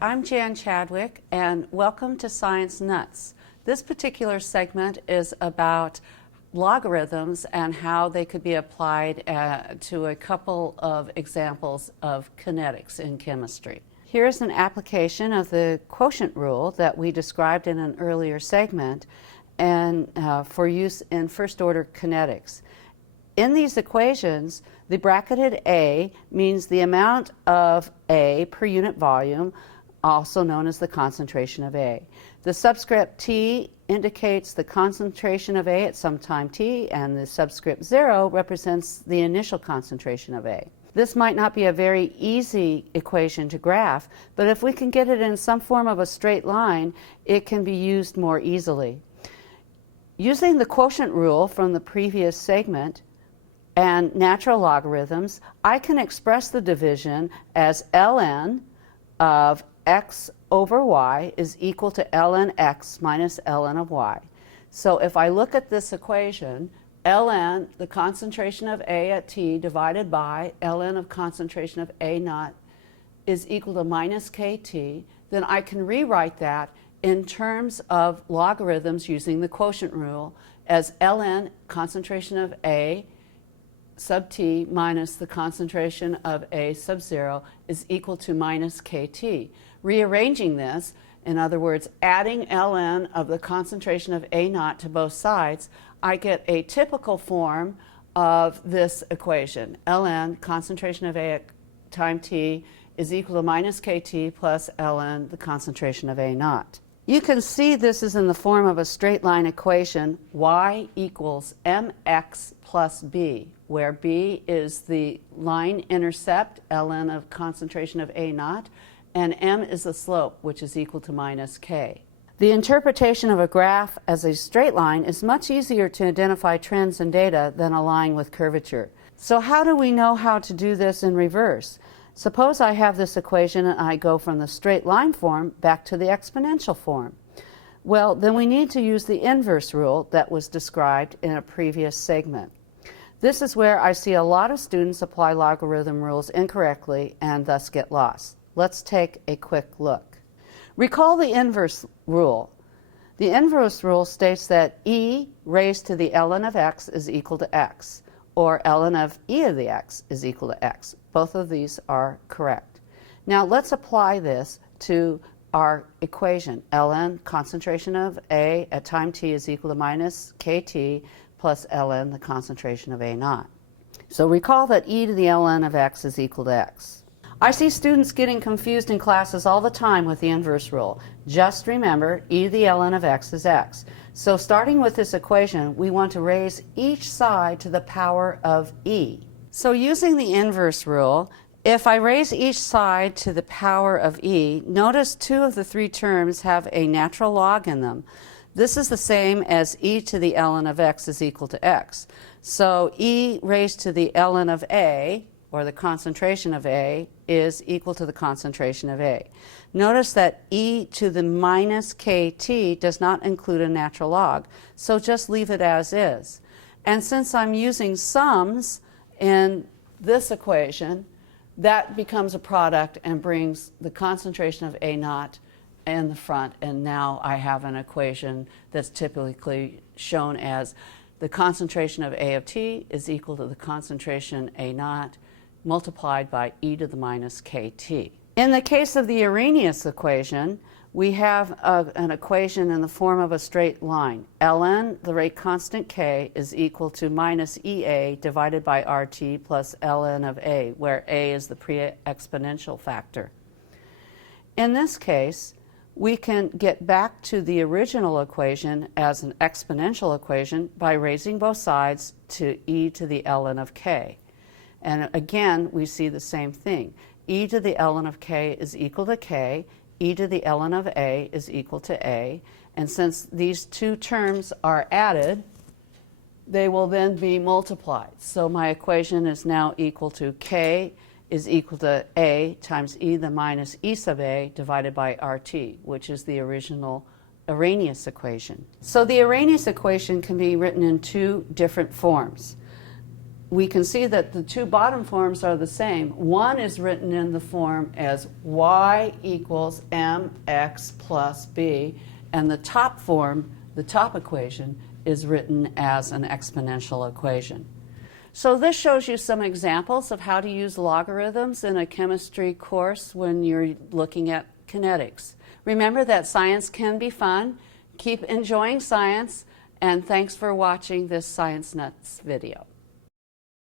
I'm Jan Chadwick, and welcome to Science Nuts. This particular segment is about logarithms and how they could be applied to a couple of examples of kinetics in chemistry. Here's an application of the quotient rule that we described in an earlier segment and for use in first-order kinetics. In these equations, the bracketed A means the amount of A per unit volume, also known as the concentration of A. The subscript T indicates the concentration of A at some time t, and the subscript 0 represents the initial concentration of A. This might not be a very easy equation to graph, but if we can get it in some form of a straight line, it can be used more easily. Using the quotient rule from the previous segment and natural logarithms, I can express the division as ln of x over y is equal to ln x minus ln of y. So if I look at this equation, ln, the concentration of A at t, divided by ln of concentration of A naught is equal to minus kt, then I can rewrite that in terms of logarithms using the quotient rule as ln concentration of A sub t minus the concentration of A sub 0 is equal to minus kt. Rearranging this, in other words, adding ln of the concentration of A naught to both sides, I get a typical form of this equation. ln concentration of A at time t is equal to minus kt plus ln the concentration of A naught. You can see this is in the form of a straight line equation, y equals mx plus b, where b is the line intercept, ln of concentration of A naught, and m is the slope, which is equal to minus k. The interpretation of a graph as a straight line is much easier to identify trends in data than a line with curvature. So how do we know how to do this in reverse? Suppose I have this equation and I go from the straight line form back to the exponential form. Well, then we need to use the inverse rule that was described in a previous segment. This is where I see a lot of students apply logarithm rules incorrectly and thus get lost. Let's take a quick look. Recall the inverse rule. The inverse rule states that e raised to the ln of x is equal to x, or ln of e of the x is equal to x. Both of these are correct. Now let's apply this to our equation. ln concentration of A at time t is equal to minus kt plus ln the concentration of A naught. So recall that e to the ln of x is equal to x. I see students getting confused in classes all the time with the inverse rule. Just remember, e to the ln of x is x. So starting with this equation, we want to raise each side to the power of e. So using the inverse rule, if I raise each side to the power of e, notice two of the three terms have a natural log in them. This is the same as e to the ln of x is equal to x. So e raised to the ln of A, or the concentration of A, is equal to the concentration of A. Notice that e to the minus kt does not include a natural log, so just leave it as is. And since I'm using sums in this equation, that becomes a product and brings the concentration of A naught in the front, and now I have an equation that's typically shown as the concentration of A of t is equal to the concentration A naught multiplied by e to the minus kt. In the case of the Arrhenius equation, we have an equation in the form of a straight line. ln, the rate constant k, is equal to minus ea divided by rt plus ln of A, where A is the pre-exponential factor. In this case, we can get back to the original equation as an exponential equation by raising both sides to e to the ln of k. And again, we see the same thing. E to the ln of k is equal to k, e to the ln of A is equal to A, and since these two terms are added, they will then be multiplied. So my equation is now equal to k is equal to A times e to the minus e sub A divided by RT, which is the original Arrhenius equation. So the Arrhenius equation can be written in two different forms. we can see that the two bottom forms are the same. One is written in the form as y equals mx plus b, and the top form, the top equation, is written as an exponential equation. So this shows you some examples of how to use logarithms in a chemistry course when you're looking at kinetics. Remember that science can be fun. Keep enjoying science, and thanks for watching this Science Nuts video.